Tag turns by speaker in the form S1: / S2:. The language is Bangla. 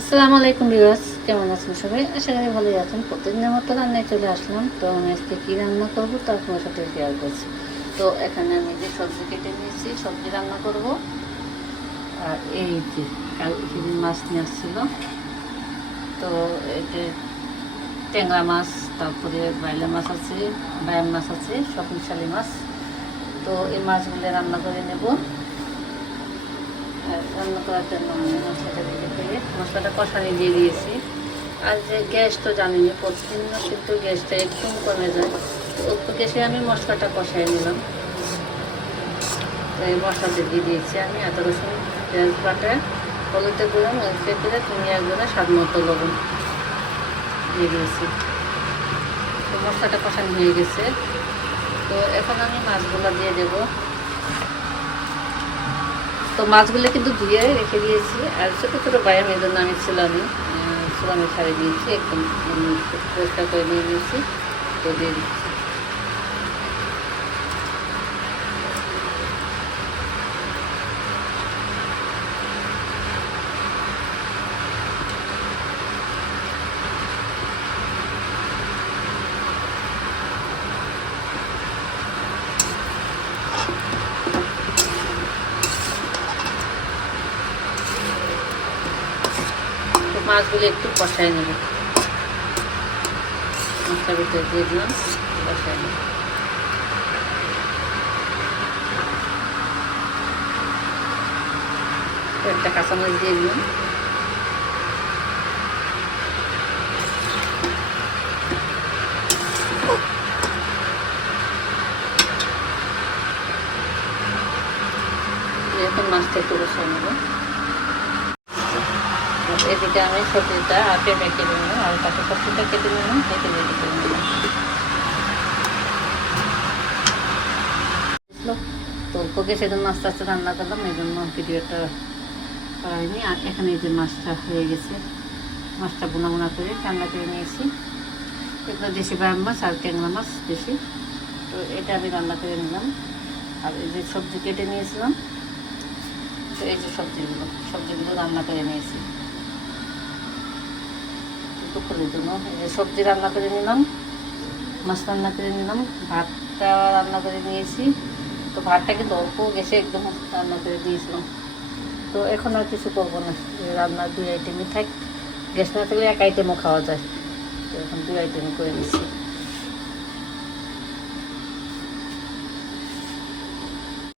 S1: আসসালামু আলাইকুম বিবাস কেমন আছেন সবাই? আশা করি ভালোই আছেন। প্রতিদিনের মতো রান্নায় চলে আসলাম। তো আমি আজকে কী রান্না করব তা আপনার সাথে শেয়ার করছি। তো এখানে আমি যে সবজি কেটে নিয়েছি, সবজি রান্না করব। আর এই যে কাল সেদিন মাছ নিয়ে আসছিল। তো এতে ট্যাংরা মাছ, তারপরে বাইলা মাছ আছে বায়াম মাছ আছে সব মিশালি মাছ। তো এই মাছগুলো রান্না করে নেব। রান্না করার জন্য আমি মশলাটা দিয়ে ফেলে, মশলাটা কষানি দিয়ে দিয়েছি। আর যে গ্যাস তো জানিনি প্রতিদিন কিন্তু গ্যাসটা একদম কমে যায় অল্প গ্যাসে আমি মশলাটা কষাই নিলাম। এই মশলাতে দিয়ে দিয়েছি আমি এত রসুন, পেঁয়াজ বাটা হলুদে গুঁড়ো, মরিচে করে তুমি একজনে স্বাদ মতো লবণ দিয়ে দিয়েছি। তো মশলাটা কষানি হয়ে গেছে। তো এখন আমি মাছগুলো দিয়ে দেবো। তো মাছগুলো কিন্তু ধুয়ে রেখে দিয়েছি। আর ছোটো ছোটো বায়াম এই জন্য আমি ছিলামই ছিলামে ছাড়িয়ে দিয়েছি। একদম পরিষ্কার করে নিয়ে নিয়েছি। তো দিয়ে দিচ্ছি তো মাছগুলো একটু কষাই নেব। মশলার ভিতরে দিয়ে দিলাম কষাই নেব। একটা কাঁচামরিচ দিয়ে দিলাম। এখন মাছটা একটু বসাই নেব। এদিকে আমি সবজিটা আটে মেখে নিলাম, আর পাশে সবজিটা কেটে কেটে রেডি করে নিলাম। তো গ্যাসে জন্য আস্তে আস্তে রান্না করলাম, এই জন্য ভিডিওটা করাইনি। আর এখানে এই যে মাছটা হয়ে গেছে, মাছটা বোনা বোনা করে রান্না করে নিয়েছি। এগুলো দেশি বায়াম মাছ আর ট্যাংরা মাছ বেশি তো এটা আমি রান্না করে নিলাম। আর এই যে সবজি কেটে নিয়েছিলাম, তো এই যে সবজিগুলো সবজিগুলো রান্না করে নিয়েছি। দুপুরের জন্য সবজি রান্না করে নিলাম, মাছ রান্না করে নিলাম, ভাতটা রান্না করে নিয়েছি। তো ভাতটা কিন্তু অল্প গ্যাসে একদম রান্না করে দিয়েছিলাম। তো এখন আর কিছু করব না রান্না দুই আইটেমই থাক। গ্যাস না থাকলে এক আইটেমও খাওয়া যায়। তো এখন দুই আইটেম করে নিচ্ছি